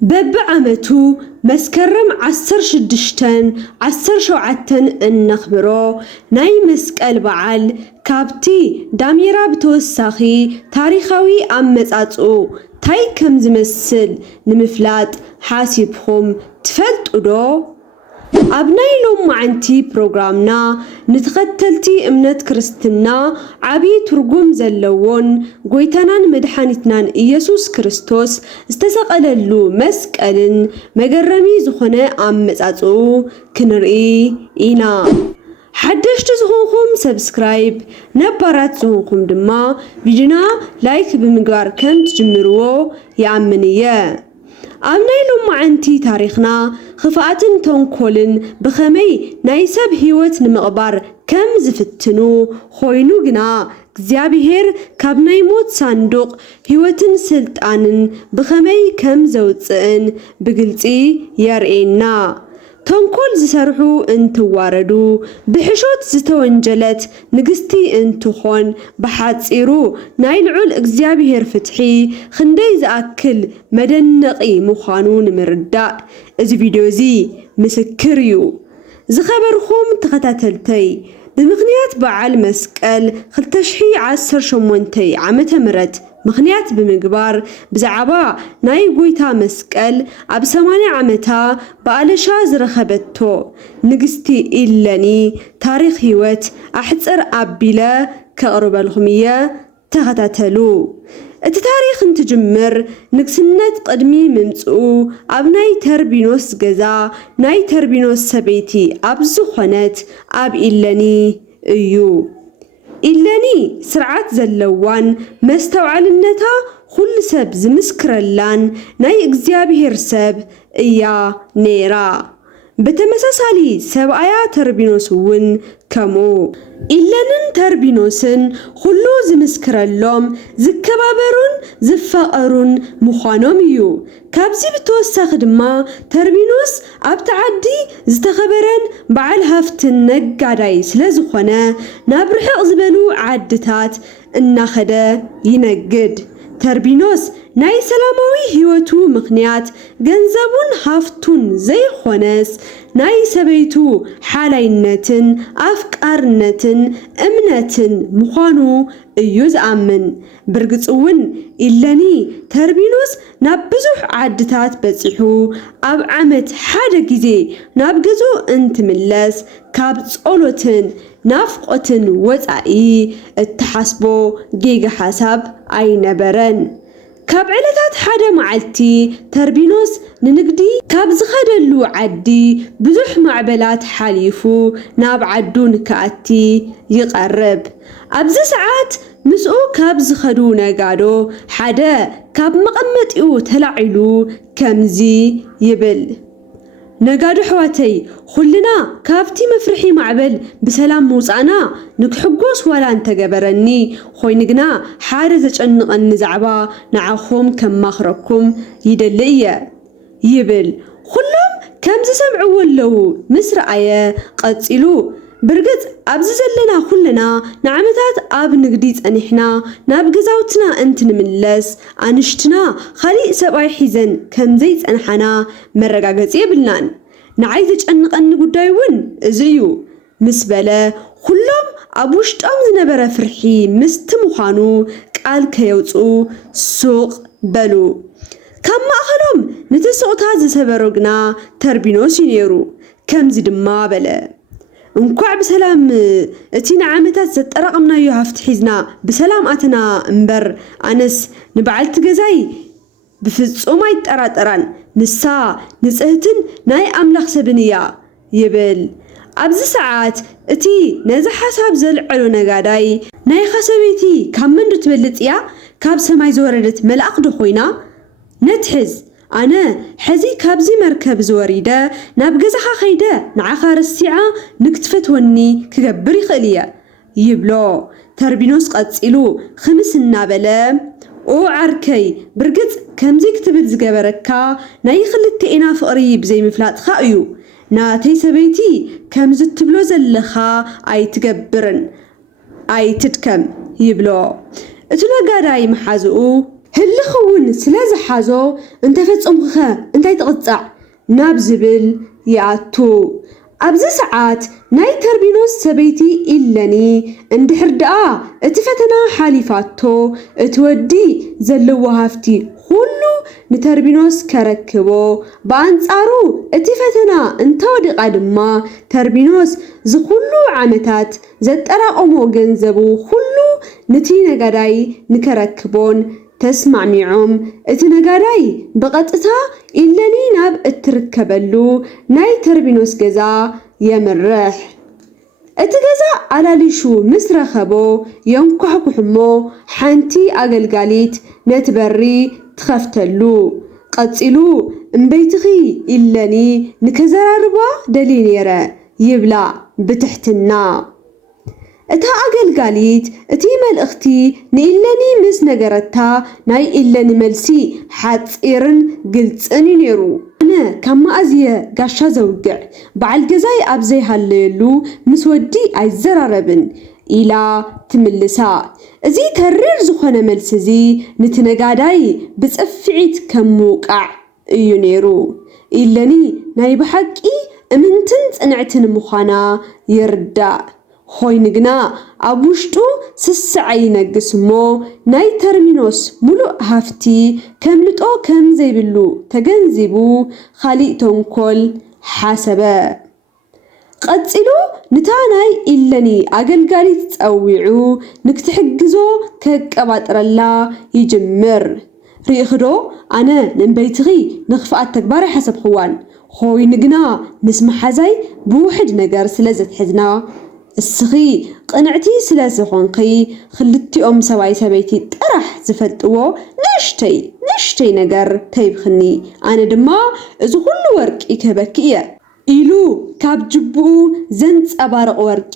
በብዓመቱ መስከረም 16 እንኽብሮ ናይ መስቀል በዓል ካብቲ ዳሜራ ብተወሳኺ ታሪኻዊ ኣመጻጽኡ ታይ ከም ዝመስል ንምፍላጥ ሓሲብኩም ትፈልጡ ዶ? ኣብ ናይ ሎማዓንቲ ፕሮግራምና ንተኸተልቲ እምነት ክርስትና ዓብይ ትርጉም ዘለዎን ጎይታናን መድሓኒትናን ኢየሱስ ክርስቶስ ዝተሰቐለሉ መስቀልን መገረሚ ዝኾነ ኣመጻጽኡ ክንርኢ ኢና። ሓደሽቲ ዝኾንኩም ሰብስክራይብ፣ ነባራት ዝኾንኩም ድማ ቪድዮና ላይክ ብምግባር ከም ትጅምርዎ ይኣምን እየ። ኣብ ናይ ሎማዓንቲ ታሪኽና ክፍኣትን ተንኮልን ብኸመይ ናይ ሰብ ህይወት ንምቕባር ከም ዝፍትኑ ኮይኑ ግና እግዚአብሔር ካብ ናይ ሞት ሳንዱቕ ህይወትን ስልጣንን ብኸመይ ከም ዘውፅእን ብግልፂ የርኤና። ተንኮል ዝሰርሑ እንትዋረዱ ብሕሾት ዝተወንጀለት ንግስቲ እንትኾን ብሓፂሩ ናይ ልዑል እግዚአብሔር ፍትሒ ክንደይ ዝኣክል መደነቒ ምዃኑ ንምርዳእ እዚ ቪድዮ እዚ ምስክር እዩ። ዝኸበርኩም ተኸታተልተይ ብምኽንያት በዓል መስቀል 2018 ዓመተ ምህረት ምኽንያት ብምግባር ብዛዕባ ናይ ጎይታ መስቀል ኣብ 80 ዓመታ በኣለሻ ዝረኸበቶ ንግስቲ ኢለኒ ታሪኽ ህይወት ኣሕፅር ኣቢለ ከቕርበልኩም እየ። ተኸታተሉ። እቲ ታሪኽ እንትጅምር ንግስነት ቅድሚ ምምጽኡ ኣብ ናይ ተርቢኖስ ገዛ ናይ ተርቢኖስ ሰበይቲ ኣብ ዝኾነት ኣብ ኢለኒ እዩ። ኢለኒ ስርዓት ዘለዋን መስተውዓልነታ ኩሉ ሰብ ዝምስክረላን ናይ እግዚአብሔር ሰብ እያ ነይራ። በተመሳሳሊ ሰብኣያ ተርቢኖስ እውን ከምኡ ኢለንን ተርቢኖስን ኩሉ ዝምስክረሎም ዝከባበሩን ዝፋቐሩን ምዃኖም እዩ። ካብዚ ብተወሳኺ ድማ ተርቢኖስ ኣብቲ ዓዲ ዝተኸበረን በዓል ሃፍትን ነጋዳይ ስለ ዝኾነ ናብ ርሕቕ ዝበሉ ዓድታት እናኸደ ይነግድ። ተርቢኖስ ናይ ሰላማዊ ህይወቱ ምኽንያት ገንዘቡን ሃፍቱን ዘይኾነስ ናይ ሰበይቱ ሓላይነትን ኣፍቃርነትን እምነትን ምዃኑ እዩ ዝኣምን። ብርግጽ እውን ኢለኒ ተርቢኖስ ናብ ብዙሕ ዓድታት በፂሑ ኣብ ዓመት ሓደ ግዜ ናብ ገዙ እንትምለስ ካብ ጸሎትን ናፍቆትን ወፃኢ እትሓስቦ ጌጋ ሓሳብ ኣይነበረን። ካብ ዕለታት ሓደ መዓልቲ ተርቢኖስ ንንግዲ ካብ ዝኸደሉ ዓዲ ብዙሕ ማዕበላት ሓሊፉ ናብ ዓዱ ንከኣቲ ይቐርብ። ኣብዚ ሰዓት ምስኡ ካብ ዝኸዱ ነጋዶ ሓደ ካብ መቐመጢኡ ተላዒሉ ከምዚ ይብል፣ ነጋዶ ሕዋተይ ኩልና ካብቲ መፍርሒ ማዕበል ብሰላም ምውፃእና ንክሕጎስ ዋላ እንተገበረኒ ኮይኑ ግና ሓደ ዘጨንቐኒ ዛዕባ ንዓኹም ከማኽረኩም ይደሊ እየ ይብል። ኩሎም ከምዚ ሰምዕዎ ኣለዉ። ምስ ረኣየ ቀፂሉ ብርግጽ ኣብዚ ዘለና ኩልና ንዓመታት ኣብ ንግዲ ጸኒሕና ናብ ገዛውትና እንትንምለስ ኣንሽትና ካሊእ ሰብኣይ ሒዘን ከምዘይ ጸንሓና መረጋገፂ የብልናን። ንዓይ ዘጨንቐኒ ጉዳይ እውን እዚ እዩ ምስ በለ ኩሎም ኣብ ውሽጦም ዝነበረ ፍርሒ ምስቲ ምዃኑ ቃል ከየውፅኡ ሱቕ በሉ። ካብ ማእኸሎም ነቲ ሱቕታት ዝሰበሮ ግና ተርቢኖስ እዩ ነይሩ። ከምዚ ድማ በለ፣ እንኳዕ ብሰላም እቲ ንዓመታት ዘጠራቐምናዮ ሃፍቲ ሒዝና ብሰላም ኣተና እምበር ኣነስ ንበዓልቲ ገዛይ ብፍጹም ኣይጠራጠራን፣ ንሳ ንጽህትን ናይ ኣምላኽ ሰብን እያ ይብል። ኣብዚ ሰዓት እቲ ነዚ ሓሳብ ዘልዕሎ ነጋዳይ ናይኻ ሰበይቲ ካብ መንዶ ትበልጽ እያ? ካብ ሰማይ ዝወረደት መልኣኽ ዶ ኮይና? ነትሕዝ ኣነ ሕዚ ካብዚ መርከብ ዝወሪደ ናብ ገዛኻ ኸይደ ንዓኻ ረሲዓ ንክትፈትወኒ ክገብር ይኽእል እየ ይብሎ። ተርቢኖስ ቀፂሉ ክምስ እናበለ ኦ ዓርከይ ብርግጽ ከምዚ ክትብል ዝገበረካ ናይ ክልቴና ፍቕሪ ብዘይምፍላጥካ እዩ። ናተይ ሰበይቲ ከምዚ ትብሎ ዘለኻ ኣይትገብርን ኣይትድከም ይብሎ። እቲ ነጋዳይ መሓዝኡ ህልኽውን ስለዝሓዞ እንተፈጽምኩኸ እንታይ ትቕጻዕ ናብ ዝብል ይኣቱ። ኣብዚ ሰዓት ናይ ተርቢኖስ ሰበይቲ ኢለኒ እንድሕር ደኣ እቲ ፈተና ሓሊፋቶ እቲ ወዲ ዘለዎ ሃፍቲ ኩሉ ንተርቢኖስ ከረክቦ ብኣንጻሩ እቲ ፈተና እንተወዲቓ ድማ ተርቢኖስ ዝኩሉ ዓመታት ዘጠራቐሞ ገንዘቡ ኩሉ ነቲ ነጋዳይ ንከረክቦን ተስማዕሚዖም እቲ ነጋዳይ ብቐጥታ ኢለኒ ናብ እትርከበሉ ናይ ተርቢኖስ ገዛ የምርሕ። እቲ ገዛ ኣላሊሹ ምስ ረኸቦ የንኳሕኩሕሞ ሓንቲ ኣገልጋሊት ነቲ በሪ ትኸፍተሉ። ቀፂሉ እምበይትኺ ኢለኒ ንከዘራርባ ደልየ ነይረ ይብላ ብትሕትና። እታ ኣገልጋሊት እቲ መልእኽቲ ንኢለኒ ምስ ነገረታ ናይ ኢለኒ መልሲ ሓፂርን ግልፅን እዩ ነይሩ። ኣነ ካብ ማእዝየ ጋሻ ዘውግዕ በዓል ገዛይ ኣብ ዘይሃለየሉ ምስ ወዲ ኣይዘራረብን ኢላ ትምልሳ። እዚ ተሪር ዝኾነ መልሲ እዚ ነቲ ነጋዳይ ብፅፍዒት ከም ምውቃዕ እዩ ነይሩ። ኢለኒ ናይ ብሓቂ እምንትን ጽንዕትን ምዃና ይርዳእ። ሆይኑ ግና ኣብ ውሽጡ ስስዓይ ይነግስ እሞ ናይ ተርሚኖስ ሙሉእ ሃፍቲ ከምልጦ ከም ዘይብሉ ተገንዚቡ ካሊእ ተንኮል ሓሰበ። ቀፂሉ ንታ ናይ ኢለኒ ኣገልጋሊት ፀዊዑ ንክትሕግዞ ከቀባጥረላ ይጅምር። ርኢኽዶ ኣነ ንእንበይትኺ ንኽፍኣት ተግባር ኣይሓሰብኽዋን። ሆይኑ ግና ምስ መሓዛይ ብውሕድ ነገር ስለ ዘትሕዝና እስኺ ቅንዕቲ ስለ ዝኾንኺ ክልቲኦም ሰብኣይ ሰበይቲ ጥራሕ ዝፈልጥዎ ንእሽተይ ነገር ተይብኽኒ፣ ኣነ ድማ እዚ ኩሉ ወርቂ ክህበኪ እየ ኢሉ ካብ ጅብኡ ዘንፀባርቕ ወርቂ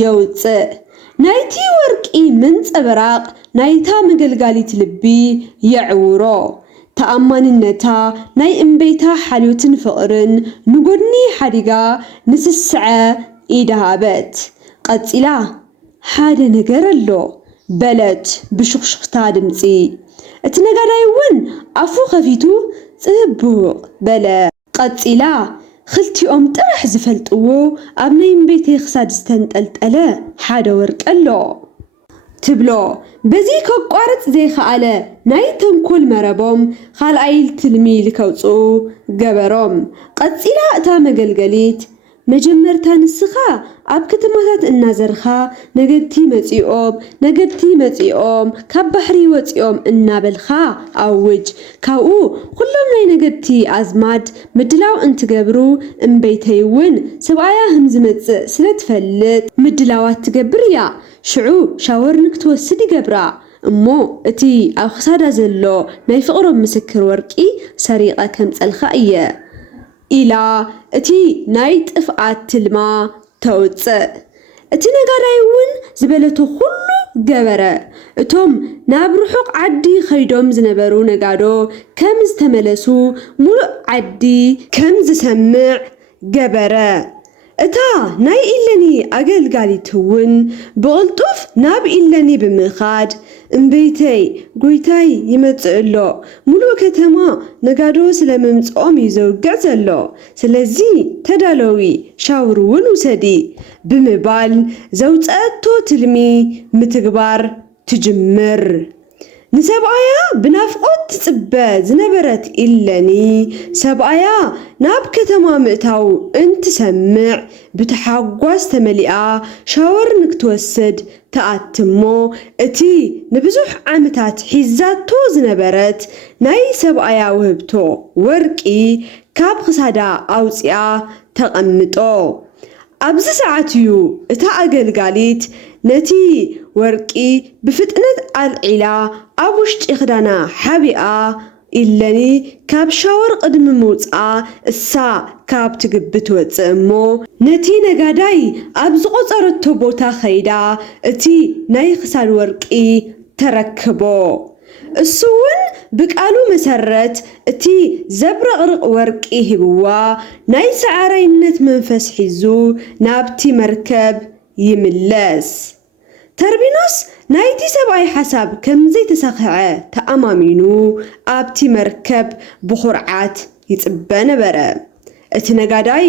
የውፅእ። ናይቲ ወርቂ ምንፅብራቕ ናይታ መገልጋሊት ልቢ የዕውሮ። ተኣማንነታ ናይ እምበይታ ሓልዮትን ፍቕርን ንጎድኒ ሓዲጋ ንስስዐ ኢዳሃበት። ቀፂላ ሓደ ነገር ኣሎ በለት ብሽኽሽኽታ ድምፂ። እቲ ነጋዳይ እውን ኣፉ ከፊቱ ጽቡቕ በለ። ቀፂላ ክልቲኦም ጥራሕ ዝፈልጥዎ ኣብ ናይ እምበይተይ ክሳድ ዝተንጠልጠለ ሓደ ወርቂ ኣሎ ትብሎ። በዚ ከቋርፅ ዘይከኣለ ናይ ተንኮል መረቦም ካልኣይ ትልሚ ልከውፅኡ ገበሮም። ቀፂላ እታ መገልገሊት መጀመርታ ንስኻ ኣብ ከተማታት እናዘርኻ ነገድቲ መፂኦም ካብ ባሕሪ ወፂኦም እናበልኻ ኣውጅ። ካብኡ ኩሎም ናይ ነገድቲ ኣዝማድ ምድላው እንትገብሩ እምበይተይ እውን ሰብኣያ ከም ዝመፅእ ስለትፈልጥ ምድላዋት ትገብር እያ። ሽዑ ሻወር ንክትወስድ ይገብራ እሞ እቲ ኣብ ክሳዳ ዘሎ ናይ ፍቕሮም ምስክር ወርቂ ሰሪቐ ከምፀልካ እየ ኢላ እቲ ናይ ጥፍኣት ትልማ ተውፅእ። እቲ ነጋዳይ እውን ዝበለቶ ኩሉ ገበረ። እቶም ናብ ርሑቕ ዓዲ ኸይዶም ዝነበሩ ነጋዶ ከም ዝተመለሱ ሙሉእ ዓዲ ከም ዝሰምዕ ገበረ። እታ ናይ ኢለኒ ኣገልጋሊት እውን ብቕልጡፍ ናብ ኢለኒ ብምኻድ እምበይተይ ጎይታይ ይመጽእ ኣሎ፣ ሙሉእ ከተማ ነጋዶ ስለመምጽኦም እዩ ዘውግዕ ዘሎ፣ ስለዚ ተዳለዊ ሻውር እውን ውሰዲ ብምባል ዘውፅአቶ ትልሚ ምትግባር ትጅምር። ንሰብኣያ ብናፍቆት ትጽበ ዝነበረት ኢለኒ ሰብኣያ ናብ ከተማ ምእታው እንትሰምዕ ብተሓጓስ ተመሊኣ ሻወር ንክትወስድ ተኣትሞ እቲ ንብዙሕ ዓመታት ሒዛቶ ዝነበረት ናይ ሰብኣያ ውህብቶ ወርቂ ካብ ክሳዳ ኣውፂኣ ተቐምጦ። ኣብዚ ሰዓት እዩ እታ ኣገልጋሊት ነቲ ወርቂ ብፍጥነት ኣልዒላ ኣብ ውሽጢ ክዳና ሓቢኣ ኢለኒ ካብ ሻወር ቅድሚ ምውፃ እሳ ካብ ትግብት ወፅእ እሞ ነቲ ነጋዳይ ኣብ ዝቆፀረቶ ቦታ ኸይዳ እቲ ናይ ክሳድ ወርቂ ተረክቦ። እሱ እውን ብቃሉ መሰረት እቲ ዘብረቕርቕ ወርቂ ሂብዋ ናይ ሰዓራይነት መንፈስ ሒዙ ናብቲ መርከብ ይምለስ። ተርቢኖስ ናይቲ ሰብኣይ ሓሳብ ከም ዘይተሳኽዐ ተኣማሚኑ ኣብቲ መርከብ ብኹርዓት ይጽበ ነበረ። እቲ ነጋዳይ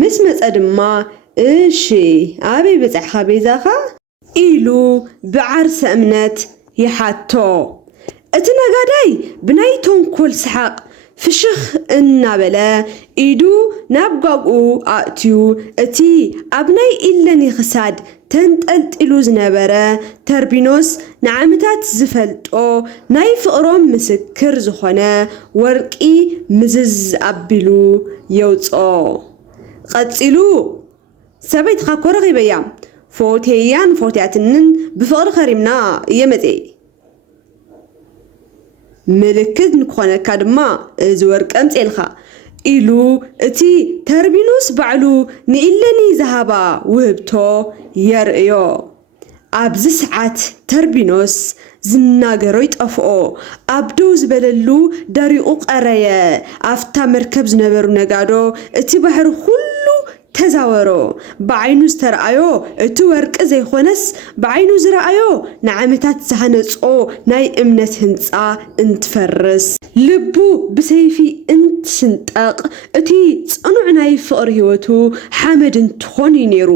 ምስ መጸ ድማ እሺ ኣበይ በጻሕኻ ቤዛኻ ኢሉ ብዓርሰ እምነት ይሓቶ። እቲ ነጋዳይ ብናይ ተንኮል ሰሓቕ ፍሽኽ እናበለ ኢዱ ናብ ጓግኡ ኣእትዩ እቲ ኣብ ናይ ኢለኒ ክሳድ ተንጠልጢሉ ዝነበረ ተርቢኖስ ንዓመታት ዝፈልጦ ናይ ፍቕሮም ምስክር ዝኾነ ወርቂ ምዝዝ ኣቢሉ የውፅኦ። ቀፂሉ ሰበይትኻ እኮ ረኺበያ ፎቴያን ፎቴያትንን ብፍቕሪ ኸሪምና እየ መፄ ምልክት ንክኾነካ ድማ እዚ ወርቂ ኣምፄልኻ ኢሉ እቲ ተርቢኖስ ባዕሉ ንኢለኒ ዝሃባ ውህብቶ የርእዮ። ኣብዚ ሰዓት ተርቢኖስ ዝናገሮ ይጠፍኦ። ኣብ ደው ዝበለሉ ደሪቑ ቀረየ። ኣፍታ መርከብ ዝነበሩ ነጋዶ እቲ ባሕሪ ኩሉ ተዛወሮ። ብዓይኑ ዝተረኣዮ እቲ ወርቂ ዘይኮነስ ብዓይኑ ዝረኣዮ ንዓመታት ዝሃነጾ ናይ እምነት ህንፃ እንትፈርስ ልቡ ብሰይፊ እንትስንጠቕ እቲ ጽኑዕ ናይ ፍቕሪ ህይወቱ ሓመድ እንትኾን እዩ ነይሩ።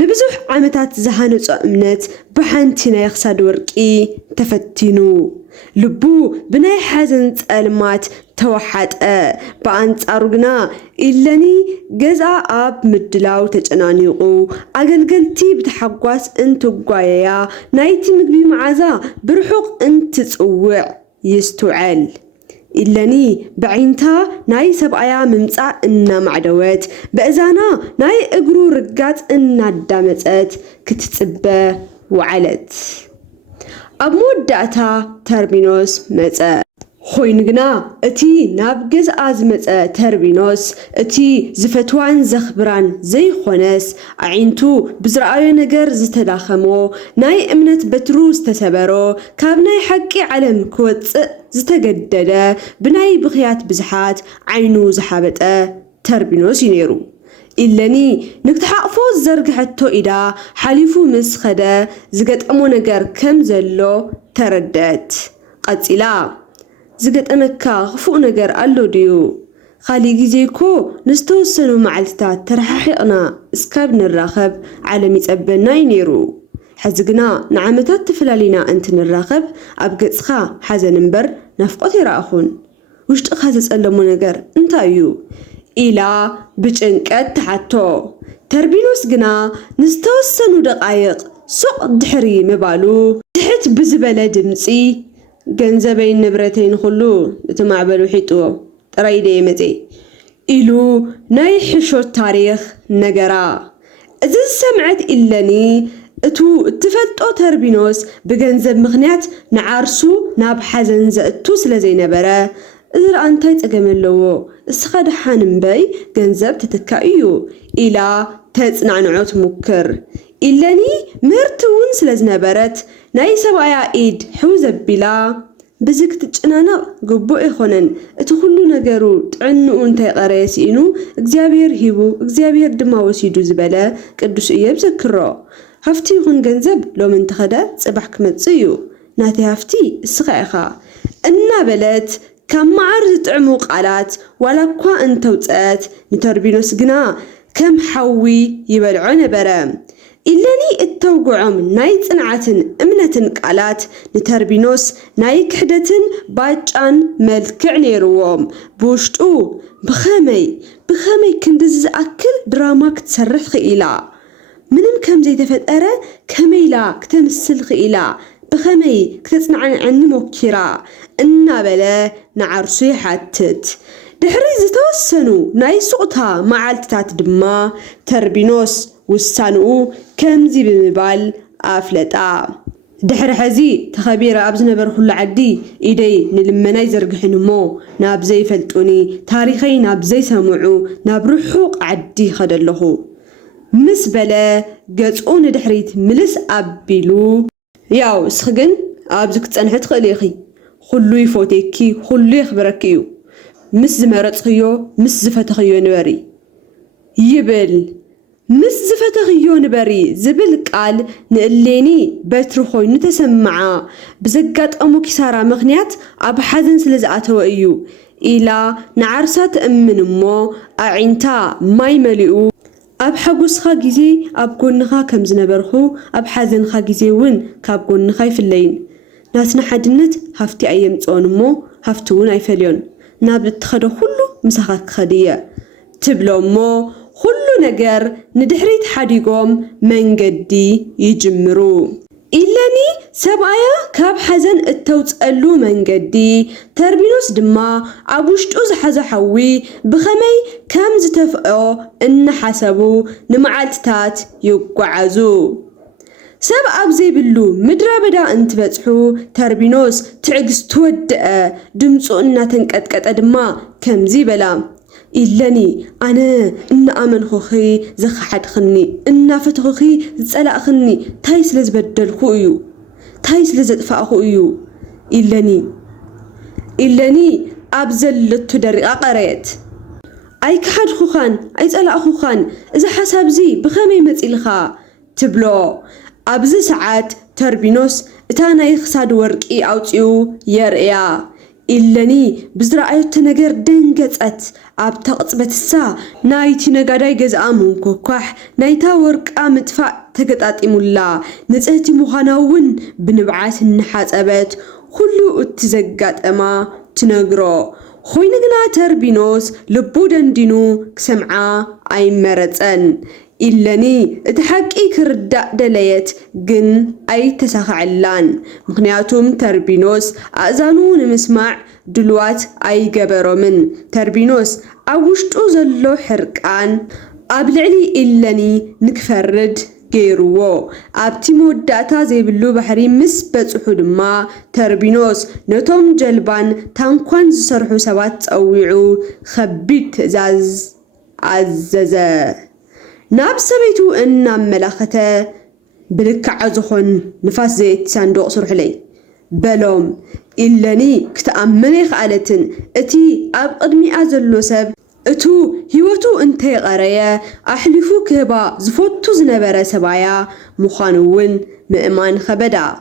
ንብዙሕ ዓመታት ዝሃነጾ እምነት ብሓንቲ ናይ ክሳድ ወርቂ ተፈቲኑ ልቡ ብናይ ሓዘን ጸልማት ተወሓጠ። ብኣንጻሩ ግና ኢለኒ ገዛ ኣብ ምድላው ተጨናኒቑ ኣገልገልቲ ብተሓጓስ እንትጓየያ ናይቲ ምግቢ መዓዛ ብርሑቕ እንትጽውዕ ይስትውዐል። ኢለኒ ብዓይንታ ናይ ሰብኣያ ምምጻእ እናማዕደወት በእዛና ናይ እግሩ ርጋጽ እናዳመጸት ክትጽበ ወዓለት። ኣብ መወዳእታ ተርቢኖስ መጸ። ኮይኑ ግና እቲ ናብ ገዝኣ ዝመጸ ተርቢኖስ እቲ ዝፈትዋን ዘኽብራን ዘይኾነስ ኣዒንቱ ብዝረኣዮ ነገር ዝተዳኸሞ ናይ እምነት በትሩ ዝተሰበሮ ካብ ናይ ሓቂ ዓለም ክወፅእ ዝተገደደ ብናይ ብኽያት ብዙሓት ዓይኑ ዝሓበጠ ተርቢኖስ እዩ ነይሩ። ኢለኒ ንክትሓቕፎ ዘርግሐቶ ኢዳ ሓሊፉ ምስ ኸደ ዝገጠሞ ነገር ከም ዘሎ ተረድአት። ቀፂላ ዝገጠመካ ክፉእ ነገር ኣሎ ድዩ? ካሊእ ግዜ እኮ ንዝተወሰኑ መዓልትታት ተረሓሒቕና እስካብ ንራኸብ ዓለም ይጸበና እዩ ነይሩ። ሕዚ ግና ንዓመታት ተፈላሊና እንትንራኸብ ኣብ ገጽኻ ሓዘን እምበር ናፍቆት ይረኣኹን። ውሽጥኻ ዘጸለሞ ነገር እንታይ እዩ ኢላ ብጭንቀት ተሓቶ። ተርቢኖስ ግና ንዝተወሰኑ ደቃይቕ ሱቕ ድሕሪ ምባሉ ትሕት ብዝበለ ድምፂ ገንዘበይን ንብረተይን ኩሉ እቲ ማዕበሉ ሒጥዎ ጥራይ ደየ መፄ ኢሉ ናይ ሕሾት ታሪኽ ነገራ። እዚ ዝሰምዐት ኢለኒ እትፈልጦ ተርቢኖስ ብገንዘብ ምኽንያት ንዓርሱ ናብ ሓዘን ዘእቱ ስለ ዘይነበረ እዚ ረኣ እንታይ ፀገም ኣለዎ እስኻ ድሓን እምበይ ገንዘብ ተተካእ እዩ ኢላ ተጽናንዖ ትሙክር። ኢለኒ ምህርቲ እውን ስለ ዝነበረት ናይ ሰብኣያ ኢድ ሕው ዘቢላ ብዚ ክትጨናነቕ ግቡእ ይኾነን እቲ ኩሉ ነገሩ ጥዕንኡ እንተይቐረየ ሲኢኑ እግዚኣብሔር ሂቡ እግዚኣብሔር ድማ ወሲዱ ዝበለ ቅዱስ ኢዮብ ዘክሮ። ሃፍቲ ይኹን ገንዘብ ሎሚ እንተኸደ ጽባሕ ክመጽእ እዩ ናተይ ሃፍቲ እስኻ ኢኻ እናበለት ካብ መዓር ዝጥዕሙ ቃላት ዋላ እኳ እንተውፀት ንተርቢኖስ ግና ከም ሓዊ ይበልዖ ነበረ። ኢለኒ እተውግዖም ናይ ጽንዓትን እምነትን ቃላት ንተርቢኖስ ናይ ክሕደትን ባጫን መልክዕ ነይርዎም። ብውሽጡ ብኸመይ ክንዲ ዝኣክል ድራማ ክትሰርሕ ክኢላ ምንም ከም ዘይተፈጠረ ከመይላ ክተምስል ክኢላ ብኸመይ ክተጽናዕኒ ሞኪራ እናበለ ንዓርሱ ይሓትት። ድሕሪ ዝተወሰኑ ናይ ሱቕታ መዓልትታት ድማ ተርቢኖስ ውሳንኡ ከምዚ ብምባል ኣፍለጣ። ድሕሪ ሕዚ ተኸቢረ ኣብ ዝነበርኩሉ ዓዲ ኢደይ ንልመናይ ዘርግሕን እሞ ናብ ዘይፈልጡኒ ታሪኸይ ናብ ዘይሰምዑ ናብ ርሑቕ ዓዲ ይኸደ ኣለኹ ምስ በለ ገጹ ንድሕሪት ምልስ ኣቢሉ ያው እስኺ ግን ኣብዚ ክትጸንሒ ትኽእሊ ኢኺ ኩሉ ይፎቴኪ ኩሉ ይኽብረኪ እዩ ምስ ዝመረጽኽዮ ምስ ዝፈተኽዮ ንበሪ ይብል مس زفتخيو نبري زبل قال نقليني بتر خوينو تسمعا بزقات أمو كسارا مغنيات أب حزن سلزقاتو إيو إلا نعرسات أمن مو أعينتا ماي ملئو أب حقوسخا جيزي أب قونخا كم زنبرخو أب حزنخا جيزي ون كاب قونخا يفلين ناسنا حدنت هفتي أيام تقون مو هفتون أيفليون نابت تخدو كله مسخاك خدية تبلو مو كله نجار ندحريت حديقوم منجدي يجمرو إلاني سبعايا كاب حزن التوتقلو منجدي تربينوس دما عبوشتو زحزا حوي بخمي كام زتفقو إن حسبو نمعالتات يقعزو سب أبزي بلو مدرا بدا انت بتحو تربينوس تعجز تودق دمصو إنا تنكتكت أدما كم زي بلا إلاني أنا إن آمن خوخي زخحد خني إن فتخوخي زسألق خني تايس لزبدل خويو تايس لزدفع خويو إلاني أبزل لتدرق قريت أي كحد خوخان أي زسألق خوخان إذا حساب زي بخمي متإلخا تبلو أبز ساعات تربينوس إتانا يخساد ورقي أوتيو يرئيا إلاني بزرعيو تنجر دنجت أب تقصبت السا نايتي نجاداي جز آمون كوكح نايتا ورق آمدفع تقطعت إمولا نزهتي مخاناون بنبعات النحات أبت كلو اتزقات أما تنجرو خوينجنا تربينوس لبودن دينو كسمعا أي مرتن إلاني اتحقي كرداء دليت جن أي تسخعلان مخنياتهم تربينوس أزانو نمسمع دلوات أي جبرو من تربينوس أوشتو زلو حرقان أبلعلي إلاني نكفرد جيروو أبتي موداتا زي بلو بحري مسبت حدما تربينوس نتوم جلبان تانكوان زسرحو سوات أويعو خبيت زاز عززا ناب سبيتو إنا ملاخته بلكع زخون نفاس زيت صندوق صرح لي بلوم إلاني كتأمني خالتن اتي أب قدمي أزلو سب اتو هيوتو انتي غرية أحلفو كهبا زفوتو زنبرا سبايا مخانوون مئمان خبدا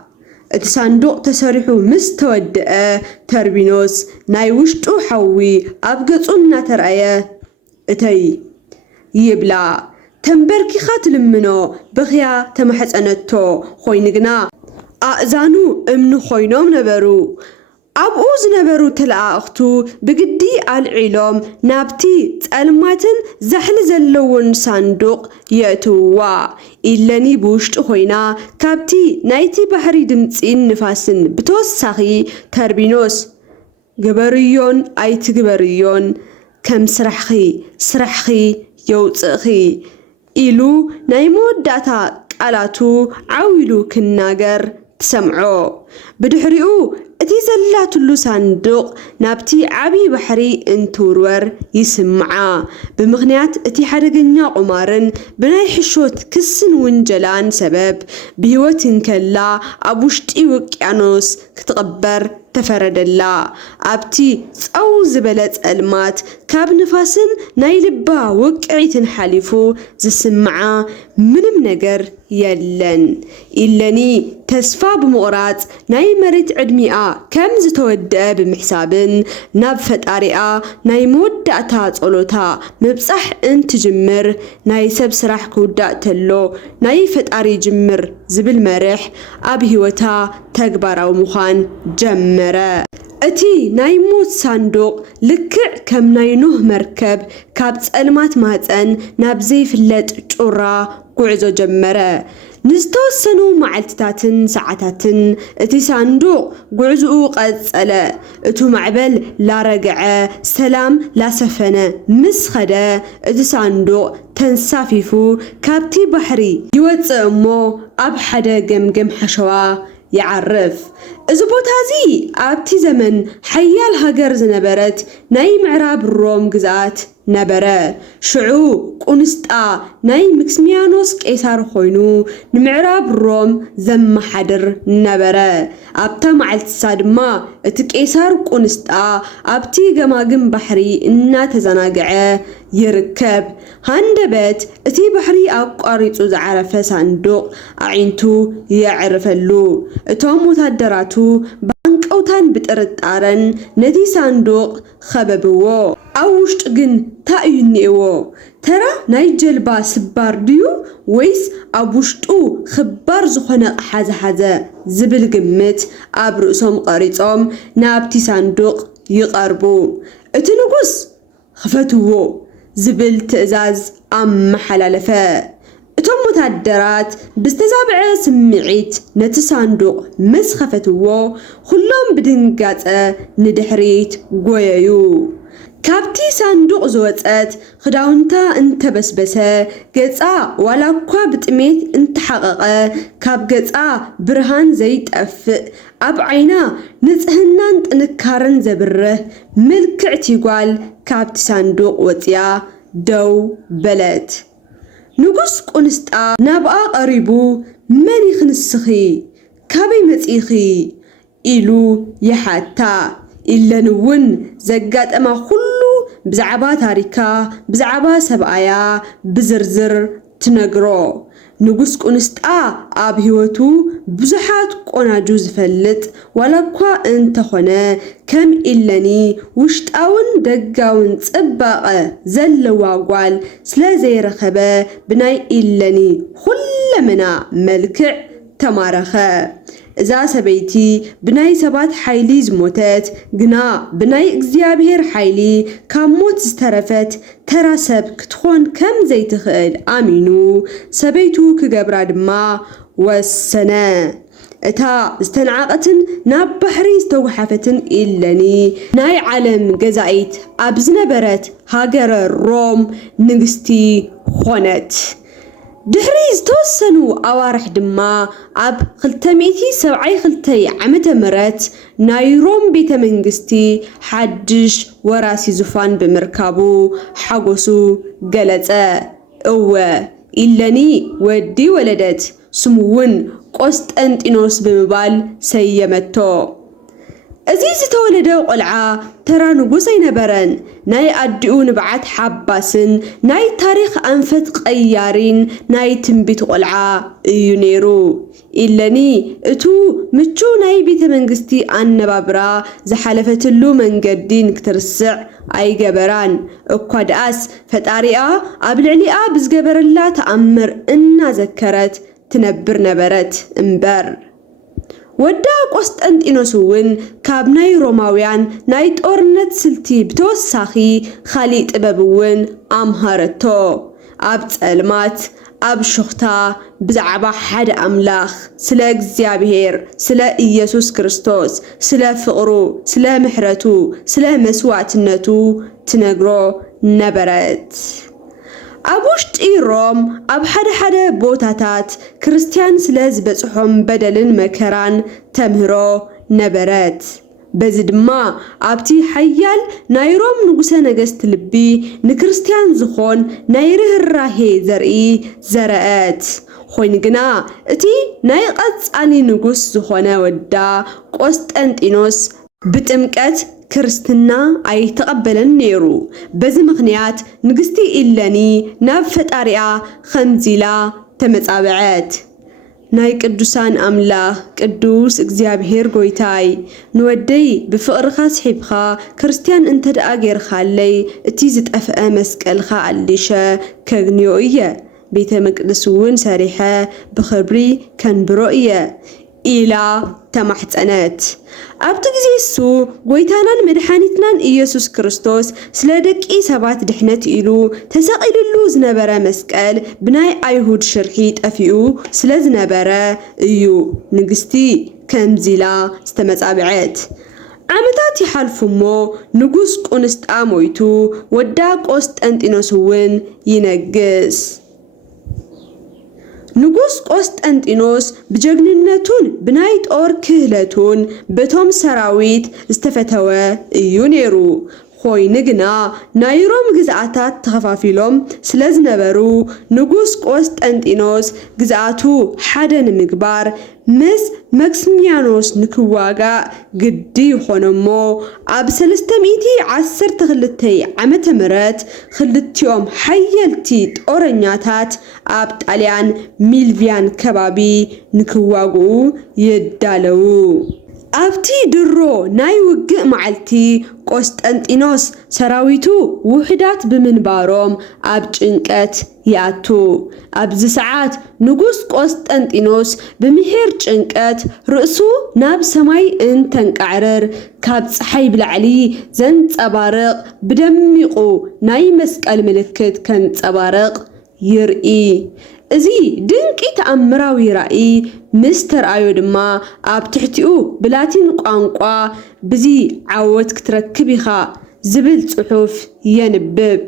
اتي صندوق تسريحو مستودئ تربينوس نايوشتو حوي أبقصونا ترأيه اتي يبلا تنبركي خاتل منو بخيا تمحصنتو خوينغنا أزانو امنو خوينوم نبرو أبوز نبرو تلأختو بقدي العلوم نابتي تألماتن زحل زلون صندوق يأتوا إلاني بوشت خوينا كابتي نايتي بحري دمتين نفاسن بتوسخي تربينوس جبريون أيت جبريون كم سرحخي يوصخي إلو نايمود داتا قالاتو عاويلو كناجر تسمعو بدحريو اتي زلاتلو صندوق نابتي عبي بحري انتورور يسمعا بمغنيات اتي حدقنيا قمارن بناي حشوت كسن ونجلان سبب بهوتن كلا ابوشتي وقيانوس كتقبر تفردلا أبتي أو زبلت ألمات كاب نفاسن نايلبا وقعيتن حالفو زسمعا منم نجر يلن إلاني تسفا بمقرات ناي مريت عدميا كم زتودأ بمحسابن ناب فتاريا ناي مودأتا تقولوتا مبصح انت جمر ناي سب سراح كودأ تلو ناي فتاري جمر زبل مرح أبهوتا تكبراو مخان جمرة اتي نايموت صندوق لكع كم ناينوه مركب كابت ألمات ماتن نابزي فلت جورا قعزو جمرة نستوسنو معلتاتن ساعتاتن اتي صندوق قعزو قصلا اتو معبل لا رجع سلام لا سفنة مسخدة اتي صندوق تنسافيفو كابتي بحري يوت امو اب حدا جمجم حشوا يعرف እዚ ቦታ እዚ ኣብቲ ዘመን ሓያል ሃገር ዝነበረት ናይ ምዕራብ ሮም ግዛት ነበረ። ሽዑ ቁንስጣ ናይ መክስሚያኖስ ቄሳር ኮይኑ ንምዕራብ ሮም ዘመሓድር ነበረ። ኣብታ መዓልትሳ ድማ እቲ ቄሳር ቁንስጣ ኣብቲ ገማግም ባሕሪ እናተዘናግዐ ይርከብ። ሃንደበት እቲ ባሕሪ ኣቋሪፁ ዝዓረፈ ሳንዱቕ ኣዒንቱ የዕርፈሉ። እቶም ወታደራቱ ባንቀውታን ብጥርጣረን ነቲ ሳንዱቕ ኸበብዎ። ኣብ ውሽጡ ግን እንታይ እዩ እኒኤዎ? ተራ ናይ ጀልባ ስባር ድዩ ወይስ ኣብ ውሽጡ ክባር ዝኾነ ኣቕሓ ዝሓዘ ዝብል ግምት ኣብ ርእሶም ቀሪጾም ናብቲ ሳንዱቕ ይቐርቡ። እቲ ንጉስ ክፈትዎ ዝብል ትእዛዝ ኣመሓላለፈ። እቶም ወታደራት ብዝተዛብዐ ስምዒት ነቲ ሳንዱቕ ምስ ከፈትዎ ኩሎም ብድንጋጸ ንድሕሪት ጎየዩ። ካብቲ ሳንዱቕ ዝወፀት ክዳውንታ እንተበስበሰ ገጻ ዋላ እኳ ብጥሜት እንተሓቐቐ ካብ ገጻ ብርሃን ዘይጠፍእ ኣብ ዓይና ንጽህናን ጥንካረን ዘብርህ ምልክዕቲ ጓል ካብቲ ሳንዱቕ ወፅያ ደው በለት። ንጉስ ቁንስጣ ናብኣ ቀሪቡ መን ይኽንስኺ ካበይ መጺኺ ኢሉ ይሓታ። ኢለን እውን ዘጋጠማ ኩሉ ብዛዕባ ታሪካ ብዛዕባ ሰብኣያ ብዝርዝር ትነግሮ። ንጉስ ቁንስጣ ኣብ ህይወቱ ብዙሓት ቆናጁ ዝፈልጥ ዋላ እኳ እንተኾነ ከም ኢለኒ ውሽጣውን ደጋውን ጽባቐ ዘለዋ ጓል ስለ ዘይረኸበ ብናይ ኢለኒ ሁለመና መልክዕ ተማረኸ። እዛ ሰበይቲ ብናይ ሰባት ሓይሊ ዝሞተት ግና ብናይ እግዚአብሔር ሓይሊ ካብ ሞት ዝተረፈት ተራ ሰብ ክትኾን ከም ዘይትኽእል ኣሚኑ ሰበይቱ ክገብራ ድማ ወሰነ። እታ ዝተንዓቐትን ናብ ባሕሪ ዝተጓሓፈትን ኢለኒ ናይ ዓለም ገዛኢት ኣብ ዝነበረት ሃገረ ሮም ንግስቲ ኾነት። ድሕሪ ዝተወሰኑ ኣዋርሕ ድማ ኣብ 272 ዓመተ ምህረት ናይ ሮም ቤተ መንግስቲ ሓድሽ ወራሲ ዙፋን ብምርካቡ ሓጎሱ ገለጸ። እወ ኢለኒ ወዲ ወለደት፣ ስሙ እውን ቆስጠንጢኖስ ብምባል ሰየመቶ። እዚ ዝተወለደ ቆልዓ ተራ ንጉስ ኣይነበረን። ናይ ኣዲኡ ንብዓት ሓባስን ናይ ታሪክ ኣንፈት ቀያሪን ናይ ትንቢት ቆልዓ እዩ ነይሩ። ኢለኒ እቱ ምቹ ናይ ቤተ መንግስቲ ኣነባብራ ዝሓለፈትሉ መንገዲ ንክትርስዕ ኣይገበራን። እኳ ደኣስ ፈጣሪኣ ኣብ ልዕሊኣ ብዝገበረላ ተኣምር እናዘከረት ትነብር ነበረት እምበር። ወዳ ቆስጠንጢኖስ እውን ካብ ናይ ሮማውያን ናይ ጦርነት ስልቲ ብተወሳኺ ካሊእ ጥበብ እውን ኣምሃረቶ። ኣብ ጸልማት ኣብ ሹኽታ ብዛዕባ ሓደ ኣምላኽ ስለ እግዚአብሔር ስለ ኢየሱስ ክርስቶስ ስለ ፍቕሩ ስለ ምሕረቱ ስለ መስዋዕትነቱ ትነግሮ ነበረት። ኣብ ውሽጢ ሮም ኣብ ሓደ ቦታታት ክርስቲያን ስለ ዝበጽሖም በደልን መከራን ተምህሮ ነበረት። በዚ ድማ ኣብቲ ሓያል ናይ ሮም ንጉሰ ነገስት ልቢ ንክርስቲያን ዝኾን ናይ ርህራሄ ዘርኢ ዘረአት። ኮይኑ ግና እቲ ናይ ቀጻሊ ንጉስ ዝኾነ ወዳ ቆስጠንጢኖስ ብጥምቀት ክርስትና ኣይተቐበለን ነይሩ። በዚ ምኽንያት ንግስቲ ኢለኒ ናብ ፈጣሪኣ ከምዚላ ተመጻበዐት። ናይ ቅዱሳን ኣምላኽ ቅዱስ እግዚአብሔር ጎይታይ ንወደይ ብፍቕርኻ ስሒብኻ ክርስቲያን እንተደኣ ጌርኻለይ እቲ ዝጠፍአ መስቀልኻ ኣሊሸ ከግንዮ እየ። ቤተ መቅደስ እውን ሰሪሐ ብኽብሪ ከንብሮ እየ ኢላ ተማሕፀነት። ኣብቲ ግዜ እሱ ጎይታናን መድሓኒትናን ኢየሱስ ክርስቶስ ስለ ደቂ ሰባት ድሕነት ኢሉ ተሰቒልሉ ዝነበረ መስቀል ብናይ ኣይሁድ ሽርሒ ጠፊኡ ስለ ዝነበረ እዩ ንግስቲ ከምዚላ ዝተመጻብዐት። ዓመታት ይሓልፉ እሞ ንጉስ ቁንስጣ ሞይቱ ወዳ ቆስጠንጢኖስ እውን ይነግስ። ንጉስ ቆስጠንጢኖስ ብጀግንነቱን ብናይ ጦር ክህለቱን በቶም ሰራዊት ዝተፈተወ እዩ ነይሩ። ኮይኑ ግና ናይ ሮም ግዝኣታት ተኸፋፊሎም ስለ ዝነበሩ ንጉስ ቆስጠንጢኖስ ግዝኣቱ ሓደ ንምግባር ምስ መክስሚያኖስ ንክዋጋእ ግዲ ይኾነሞ ኣብ 312 ዓመተ ምህረት ክልቲኦም ሓየልቲ ጦረኛታት ኣብ ጣልያን ሚልቪያን ከባቢ ንክዋግኡ ይዳለው። ኣብቲ ድሮ ናይ ውግእ መዓልቲ ቆስጠንጢኖስ ሰራዊቱ ውሕዳት ብምንባሮም ኣብ ጭንቀት ይኣቱ። ኣብዚ ሰዓት ንጉስ ቆስጠንጢኖስ ብምሕር ጭንቀት ርእሱ ናብ ሰማይ እንተንቃዕርር ካብ ፀሓይ ብላዕሊ ዘንፀባርቕ ብደሚቑ ናይ መስቀል ምልክት ከንፀባርቕ ይርኢ። እዚ ድንቂ ተኣምራዊ ራእይ ምስ ተርኣዮ ድማ ኣብ ትሕቲኡ ብላቲን ቋንቋ ብዚ ዓወት ክትረክብ ኢኻ ዝብል ጽሑፍ የንብብ።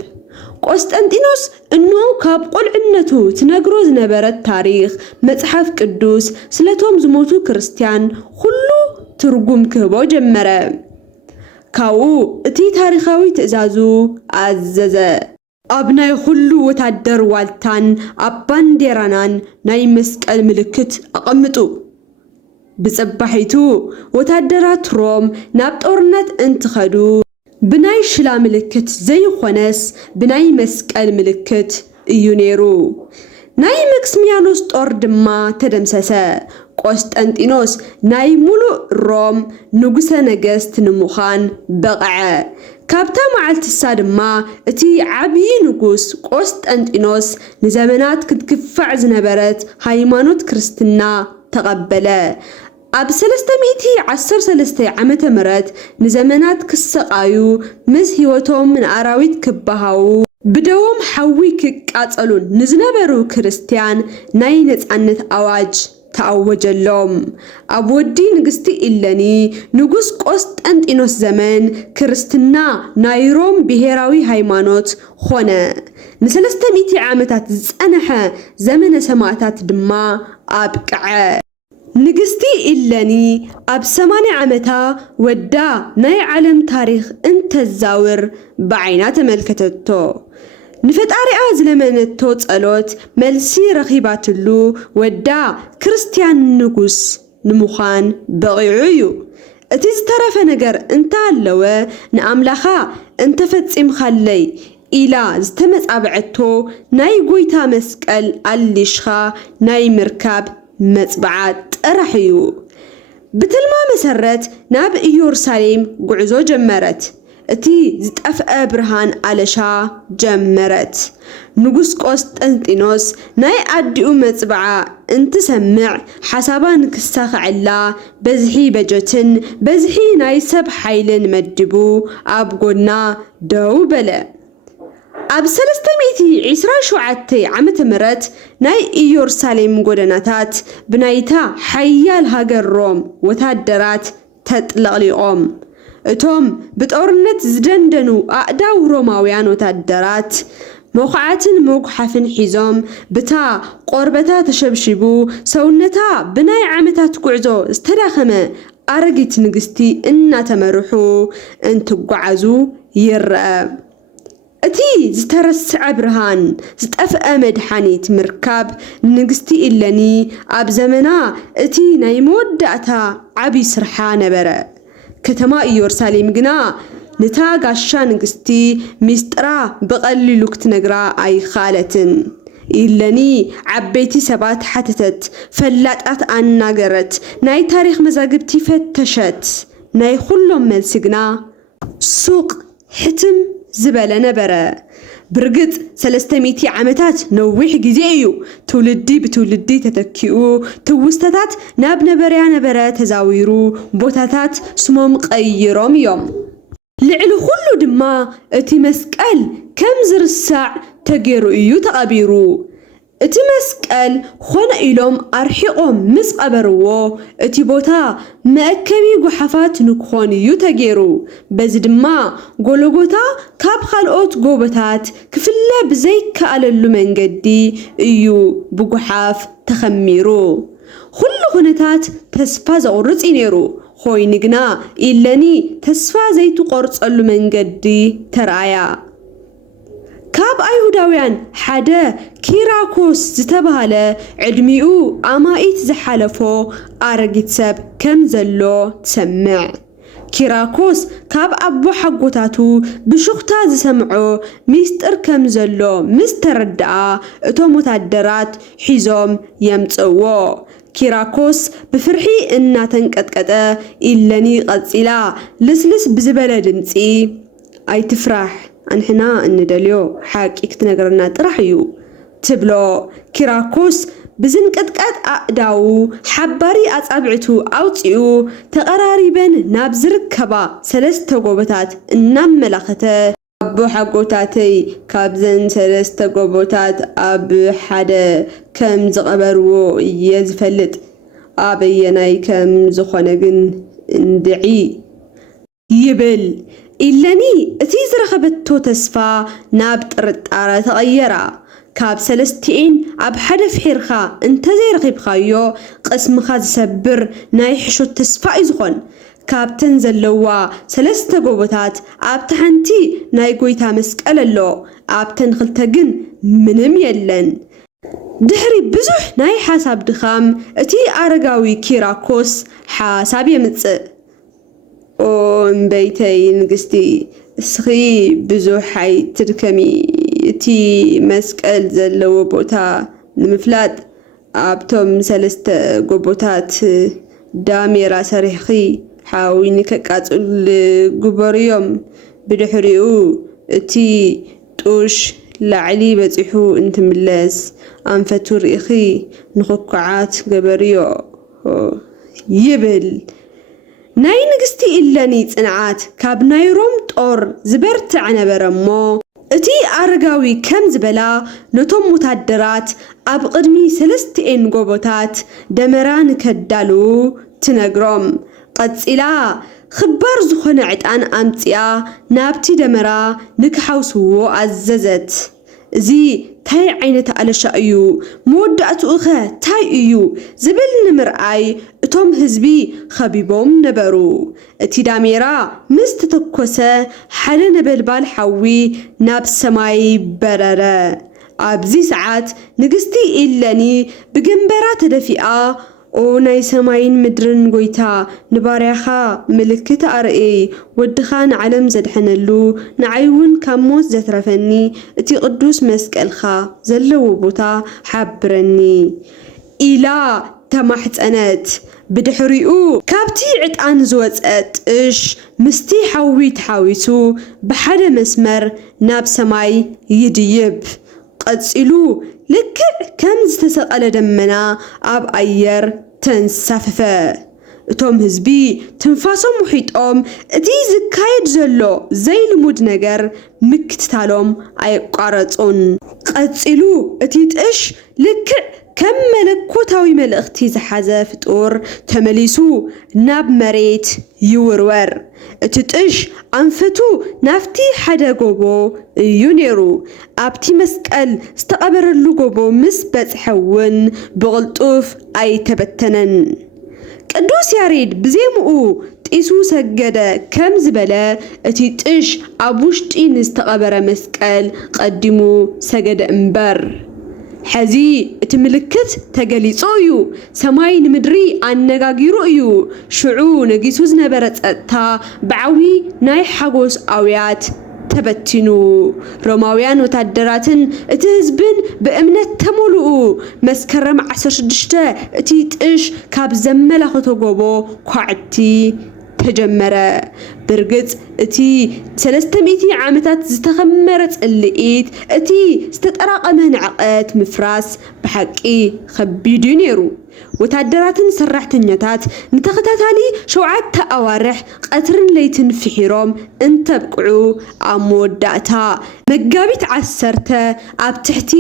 ቆስጠንጢኖስ እኖ ካብ ቁልዕነቱ ትነግሮ ዝነበረት ታሪኽ መጽሓፍ ቅዱስ ስለቶም ዝሞቱ ክርስቲያን ኩሉ ትርጉም ክህቦ ጀመረ። ካብኡ እቲ ታሪኻዊ ትእዛዙ ኣዘዘ። ኣብ ናይ ኩሉ ወታደር ዋልታን ኣብ ባንዴራናን ናይ መስቀል ምልክት ኣቐምጡ። ብጽባሒቱ ወታደራት ሮም ናብ ጦርነት እንትኸዱ ብናይ ሽላ ምልክት ዘይኾነስ ብናይ መስቀል ምልክት እዩ ነይሩ። ናይ መክስሚያኖስ ጦር ድማ ተደምሰሰ። ቆስጠንጢኖስ ናይ ሙሉእ ሮም ንጉሰ ነገስት ንምዃን በቕዐ። ካብታ መዓልትሳ ድማ እቲ ዓብዪ ንጉስ ቆስጠንጢኖስ ንዘመናት ክትክፋዕ ዝነበረት ሃይማኖት ክርስትና ተቐበለ። ኣብ 313 ዓመተ ምህረት ንዘመናት ክሰቃዩ ምስ ህይወቶም ንኣራዊት ክበሃው ብደዎም ሓዊ ክቃጸሉን ንዝነበሩ ክርስቲያን ናይ ነፃነት ኣዋጅ ተኣወጀሎም። ኣብ ወዲ ንግስቲ ኢለኒ ንጉስ ቆስጠንጢኖስ ዘመን ክርስትና ናይ ሮም ብሄራዊ ሃይማኖት ኾነ። ን300 ዓመታት ዝጸንሐ ዘመነ ሰማዕታት ድማ ኣብቅዐ። ንግስቲ ኢለኒ ኣብ 80 ዓመታ ወዳ ናይ ዓለም ታሪኽ እንተዛውር ብዓይና ተመልከተቶ። ንፈጣሪኣ ዝለመነቶ ጸሎት መልሲ ረኺባትሉ ወዳ ክርስቲያን ንጉስ ንምዃን በቒዑ እዩ። እቲ ዝተረፈ ነገር እንተሃለወ ንኣምላኻ እንተፈጺምኻለይ ኢላ ዝተመጻብዐቶ ናይ ጎይታ መስቀል ኣሊሽኻ ናይ ምርካብ መጽበዓ ጥራሕ እዩ። ብትልማ መሰረት ናብ ኢየሩሳሌም ጉዕዞ ጀመረት። እቲ ዝጠፍአ ብርሃን ኣለሻ ጀመረት። ንጉስ ቆስጠንጢኖስ ናይ ኣዲኡ መጽበዓ እንትሰምዕ ሓሳባ ንክሳኽዐላ በዝሒ በጀትን በዝሒ ናይ ሰብ ሓይልን መዲቡ ኣብ ጎና ደው በለ። ኣብ 327 ዓመተ ምህረት ናይ ኢየሩሳሌም ጎደናታት ብናይታ ሓያል ሃገር ሮም ወታደራት ተጥለቕሊቖም። እቶም ብጦርነት ዝደንደኑ ኣእዳው ሮማውያን ወታደራት መኹዓትን መጉሓፍን ሒዞም ብታ ቆርበታ ተሸብሺቡ ሰውነታ ብናይ ዓመታት ጉዕዞ ዝተዳኸመ ኣረጊት ንግስቲ እናተመርሑ እንትጓዓዙ ይርአ። እቲ ዝተረስዐ ብርሃን ዝጠፍአ መድሓኒት ምርካብ ንግስቲ ኢለኒ ኣብ ዘመና እቲ ናይ መወዳእታ ዓብዪ ስርሓ ነበረ። ከተማ ኢየሩሳሌም ግና ንታ ጋሻ ንግስቲ ሚስጥራ ብቐሊሉ ክትነግራ ኣይኻለትን። ኢለኒ ዓበይቲ ሰባት ሓተተት፣ ፈላጣት ኣናገረት፣ ናይ ታሪኽ መዛግብቲ ፈተሸት። ናይ ኩሎም መልሲ ግና ሱቕ ሕትም ዝበለ ነበረ። ብርግጽ 300 ዓመታት ነዊሕ ግዜ እዩ። ትውልዲ ብትውልዲ ተተኪኡ ትውስተታት ናብ ነበረ ተዛዊሩ ቦታታት ስሞም ቀይሮም እዮም። ልዕሊ ኩሉ ድማ እቲ መስቀል ከም ዝርሳዕ ተገይሩ እዩ ተቐቢሩ። እቲ መስቀል ኾነ ኢሎም ኣርሒቖም ምስ ቀበርዎ እቲ ቦታ መአከቢ ጓሓፋት ንክኾን እዩ ተገይሩ። በዚ ድማ ጎልጎታ ካብ ካልኦት ጎቦታት ክፍለ ብዘይከኣለሉ መንገዲ እዩ ብጓሓፍ ተኸሚሩ። ኩሉ ኩነታት ተስፋ ዘቑርፅ እዩ ነይሩ። ኮይኑ ግና ኢለኒ ተስፋ ዘይትቆርፀሉ መንገዲ ተረኣያ። ካብ ኣይሁዳውያን ሓደ ኪራኮስ ዝተባሃለ ዕድሚኡ ኣማኢት ዝሓለፎ ኣረጊት ሰብ ከም ዘሎ ትሰምዕ። ኪራኮስ ካብ ኣቦ ሓጎታቱ ብሽኽታ ዝሰምዖ ሚስጥር ከም ዘሎ ምስ ተረድኣ እቶም ወታደራት ሒዞም የምፅዎ። ኪራኮስ ብፍርሒ እናተንቀጥቀጠ ኢለኒ ቀፂላ ልስልስ ብዝበለ ድምፂ ኣይትፍራሕ ኣንሕና እንደልዮ ሓቂ ክትነግረና ጥራሕ እዩ ትብሎ። ኪራኮስ ብዝንቅጥቃጥ ኣእዳው ሓባሪ ኣጻብዕቱ ኣውፂኡ ተቐራሪበን ናብ ዝርከባ 3 ጎቦታት እናመላኸተ ኣቦ ሓጎታተይ ካብዘን 3 ጎቦታት ኣብ ሓደ ከም ዝቐበርዎ እየ ዝፈልጥ፣ ኣበየናይ ከም ዝኾነ ግን እንድዒ ይብል። ኢለኒ እቲ ዝረኸበቶ ተስፋ ናብ ጥርጣረ ተቐየራ። ካብ 3 ኣብ ሓደ ፍሒርካ እንተዘይረኺብካዮ ቅስምኻ ዝሰብር ናይ ሕሾት ተስፋ እዩ ዝኾን። ካብተን ዘለዋ 3 ጎቦታት ኣብቲ ሓንቲ ናይ ጎይታ መስቀል ኣሎ፣ ኣብተን 2 ግን ምንም የለን። ድሕሪ ብዙሕ ናይ ሓሳብ ድኻም እቲ ኣረጋዊ ኪራኮስ ሓሳብ የምፅእ። ኦ እምበይተይ ንግስቲ፣ እስኺ ብዙሕ ኣይትድከሚ። እቲ መስቀል ዘለዎ ቦታ ንምፍላጥ ኣብቶም 3 ጎቦታት ዳሜራ ሰሪሕኺ ሓዊ ንከቃፅሉ ግበሩ እዮም። ብድሕሪኡ እቲ ጡሽ ላዕሊ በፂሑ እንትምለስ ኣንፈቱ ርኢኺ ንኽኩዓት ገበርዮ ይብል። ናይ ንግስቲ ኢለኒ ጽንዓት ካብ ናይ ሮም ጦር ዝበርትዕ ነበረ እሞ እቲ ኣረጋዊ ከም ዝበላ ነቶም ወታደራት ኣብ ቅድሚ 3 ጎቦታት ደመራ ንከዳሉ ትነግሮም። ቀፂላ ክባር ዝኾነ ዕጣን ኣምፂኣ ናብቲ ደመራ ንክሓውስዎ ኣዘዘት። እዚ ታይ ዓይነት ኣለሻ እዩ? መወዳእትኡ ኸ ታይ እዩ ዝብል ንምርኣይ እቶም ህዝቢ ከቢቦም ነበሩ። እቲ ዳሜራ ምስ ተተኮሰ ሓደ ነበልባል ሓዊ ናብ ሰማይ በረረ። ኣብዚ ሰዓት ንግስቲ ኢለኒ ብገንበራ ተደፊኣ ኦ ናይ ሰማይን ምድርን ጎይታ ንባርያኻ ምልክት ኣርኢ፣ ወድኻ ንዓለም ዘድሐነሉ ንዓይ እውን ካብ ሞት ዘትረፈኒ እቲ ቅዱስ መስቀልኻ ዘለዎ ቦታ ሓብረኒ ኢላ ተማሕፀነት። ብድሕሪኡ ካብቲ ዕጣን ዝወፀ ጥሽ ምስቲ ሓዊ ተሓዊሱ ብሓደ መስመር ናብ ሰማይ ይድይብ። ቀፂሉ ልክዕ ከም ዝተሰቐለ ደመና ኣብ ኣየር ተንሳፈፈ። እቶም ህዝቢ ትንፋሶም ውሒጦም እቲ ዝካየድ ዘሎ ዘይልሙድ ነገር ምክትታሎም ኣይቋረፁን። ቀፂሉ እቲ ጥሽ ልክዕ ከም መለኮታዊ መልእኽቲ ዝሓዘ ፍጡር ተመሊሱ ናብ መሬት ይውርወር። እቲ ጥሽ ኣንፈቱ ናፍቲ ሓደ ጎቦ እዩ ነይሩ። ኣብቲ መስቀል ዝተቐበረሉ ጎቦ ምስ በፅሐ እውን ብቕልጡፍ ኣይተበተነን። ቅዱስ ያሬድ ብዜምኡ ጢሱ ሰገደ ከም ዝበለ እቲ ጥሽ ኣብ ውሽጢ ንዝተቐበረ መስቀል ቀዲሙ ሰገደ እምበር ሕዚ እቲ ምልክት ተገሊጹ እዩ። ሰማይ ንምድሪ ኣነጋጊሩ እዩ። ሽዑ ነጊሱ ዝነበረ ጸጥታ ብዓብዪ ናይ ሓጎስ ኣውያት ተበቲኑ። ሮማውያን ወታደራትን እቲ ህዝብን ብእምነት ተመልኡ። መስከረም 16 እቲ ጥሽ ካብ ዘመላኽቶ ጎቦ ኳዕቲ ተጀመረ ብርግጽ እቲ 300 ዓመታት ዝተኸመረ ጽልኢት እቲ ዝተጠራቐመ ንዕቐት ምፍራስ ብሓቂ ከቢዱ ነይሩ ወታደራትን ሰራሕተኛታት ንተኸታታሊ 7 ኣዋርሕ ቀትርን ለይትን ፍሒሮም እንተብቅዑ ኣብ መወዳእታ መጋቢት 10 ኣብ ትሕቲ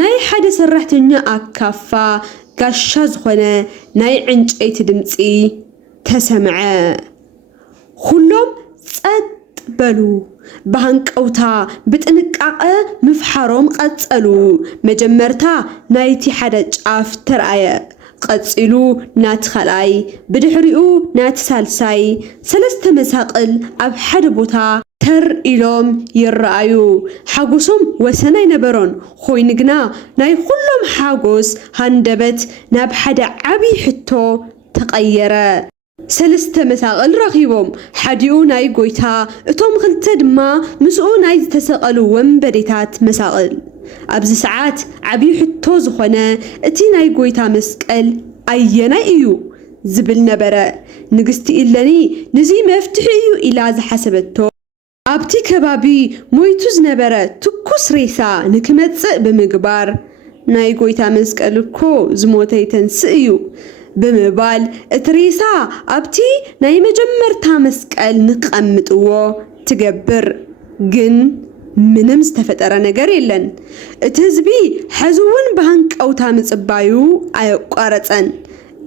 ናይ ሓደ ሰራሕተኛ ኣካፋ ጋሻ ዝኾነ ናይ ዕንጨይቲ ድምፂ ተሰምዐ ኩሎም ጸጥ በሉ በሃንቀውታ ብጥንቃቐ ምፍሓሮም ቀጸሉ መጀመርታ ናይቲ ሓደ ጫፍ ተረኣየ ቀጺሉ ናቲ ኻልኣይ ብድሕሪኡ ናቲ ሳልሳይ 3 መሳቕል ኣብ ሓደ ቦታ ተር ኢሎም ይረኣዩ ሓጎሶም ወሰናይ ነበሮን ኮይኑ ግና ናይ ኩሎም ሓጎስ ሃንደበት ናብ ሓደ ዓብይ ሕቶ ተቐየረ 3 መሳቕል ረኺቦም ሓዲኡ ናይ ጎይታ እቶም ክልተ ድማ ምስኡ ናይ ዝተሰቐሉ ወንበዴታት መሳቕል ኣብዚ ሰዓት ዓብይ ሕቶ ዝኾነ እቲ ናይ ጎይታ መስቀል ኣየናይ እዩ ዝብል ነበረ ንግስቲ ኢለኒ ንዚ መፍትሒ እዩ ኢላ ዝሓሰበቶ ኣብቲ ከባቢ ሞይቱ ዝነበረ ትኩስ ሬሳ ንክመጽእ ብምግባር ናይ ጎይታ መስቀል እኮ ዝሞተ ይተንስእ እዩ ብምባል እቲ ሬሳ ኣብቲ ናይ መጀመርታ መስቀል ንቀምጥዎ ትገብር ግን ምንም ዝተፈጠረ ነገር የለን እቲ ህዝቢ ሕዝውን በሃንቀውታ ምጽባዩ ኣየቋረጸን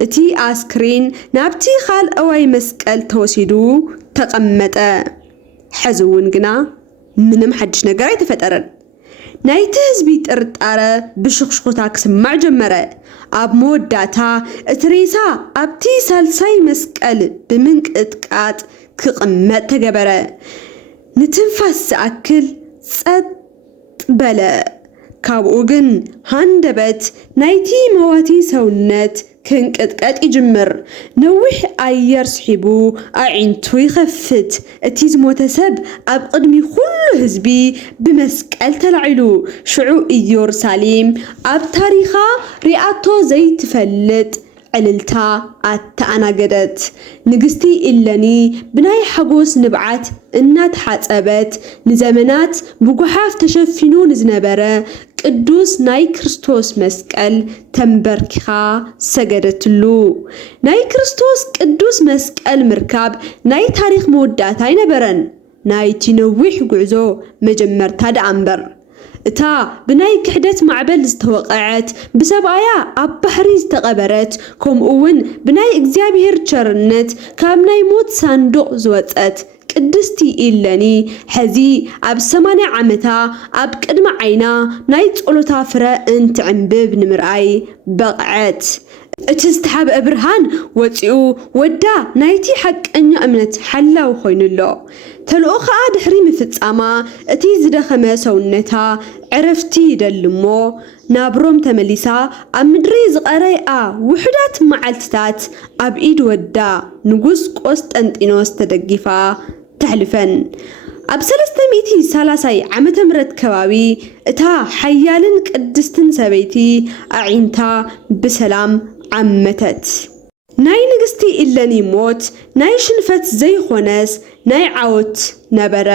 እቲ ኣስክሬን ናብቲ ካልኣዋይ መስቀል ተወሲዱ ተቐመጠ ሕዝውን ግና ምንም ሓድሽ ነገር ኣይተፈጠረን ናይቲ ህዝቢ ጥርጣረ ብሽኽሽኽታ ክስማዕ ጀመረ ኣብ መወዳእታ እቲ ሬሳ ኣብቲ ሳልሳይ መስቀል ብምንቅጥቃጥ ክቕመጥ ተገበረ ንትንፋስ ዝኣክል ጸጥ በለ ካብኡ ግን ሃንደበት ናይቲ መዋቲ ሰውነት ክንቅጥቀጥ ይጅምር ነዊሕ ኣየር ስሒቡ ኣዒንቱ ይኸፍት እቲ ዝሞተ ሰብ ኣብ ቅድሚ ኩሉ ህዝቢ ብመስቀል ተላዒሉ ሽዑ ኢየሩሳሌም ኣብ ታሪኻ ሪኣቶ ዘይትፈልጥ ዕልልታ ኣተኣናገደት ንግስቲ ኢለኒ ብናይ ሓጎስ ንብዓት እናተሓጸበት ንዘመናት ብጓሓፍ ተሸፊኑ ንዝነበረ ቅዱስ ናይ ክርስቶስ መስቀል ተንበርኪኻ ሰገደትሉ ናይ ክርስቶስ ቅዱስ መስቀል ምርካብ ናይ ታሪኽ መወዳእታ ኣይነበረን ናይቲ ነዊሕ ጉዕዞ መጀመርታ ደኣ እምበር እታ ብናይ ክሕደት ማዕበል ዝተወቀዐት ብሰብኣያ ኣብ ባሕሪ ዝተቐበረት ከምኡውን ብናይ እግዚአብሔር ቸርነት ካብ ናይ ሞት ሳንዱቕ ዝወፀት ቅድስቲ ኢለኒ ሕዚ ኣብ 80 ዓመታ ኣብ ቅድሚ ዓይና ናይ ጸሎታ ፍረ እንትዕንብብ ንምርኣይ በቕዐት እቲ ዝተሓብአ ብርሃን ወፂኡ ወዳ ናይቲ ሓቀኛ እምነት ሓላው ኮይኑሎ ተልኦ ከዓ ድሕሪ ምፍጻማ እቲ ዝደኸመ ሰውነታ ዕረፍቲ ይደልሞ ናብሮም ተመሊሳ ኣብ ምድሪ ዝቐረይኣ ውሕዳት መዓልትታት ኣብ ኢድ ወዳ ንጉስ ቆስጠንጢኖስ ተደጊፋ ተሕልፈን ኣብ 330 ዓመተ ምህረት ከባቢ እታ ሓያልን ቅድስትን ሰበይቲ ኣዒንታ ብሰላም ዓመተት ናይ ንግስቲ ኢለኒ ሞት ናይ ሽንፈት ዘይኾነስ ናይ ዓወት ነበረ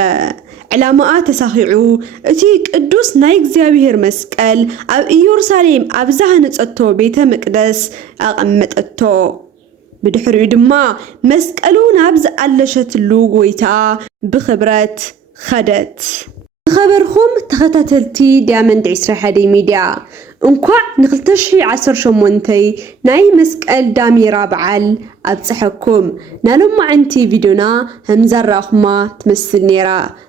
ዕላማኣ ተሳኺዑ እቲ ቅዱስ ናይ እግዚአብሔር መስቀል ኣብ ኢየሩሳሌም ኣብ ዝሃነጸቶ ቤተ መቅደስ ኣቐመጠቶ ብድሕሪኡ ድማ መስቀሉ ናብ ዝኣለሸትሉ ጎይታ ብኽብረት ኸደት خبركم تخاتلتي ديامند 21 ميديا እንኳዕ ን2018 ናይ መስቀል ዳሜራ በዓል ኣብጽሐኩም ናሎማዓንቲ ቪድዮና همزራኹማ ትመስል ነራ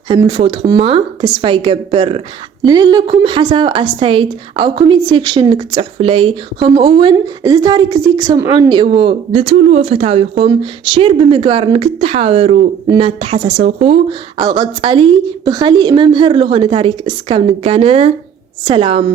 همልፎትኹማ ተስፋ ይገብር ለለኩም ሓሳብ ኣስተያየት ኣብ ኮሜንት ሴክሽን ንክጽሕፉለይ ከምኡውን እዚ ታሪክ እዚ ክሰምዑን ይእዎ ልትብልዎ ፈታዊኹም ሼር ብምግባር ንክትሓበሩ እናተሓሳሰብኹ ኣብ ቀጻሊ ብኸሊእ መምህር ለኾነ ታሪክ እስካብ ንጋነ ሰላም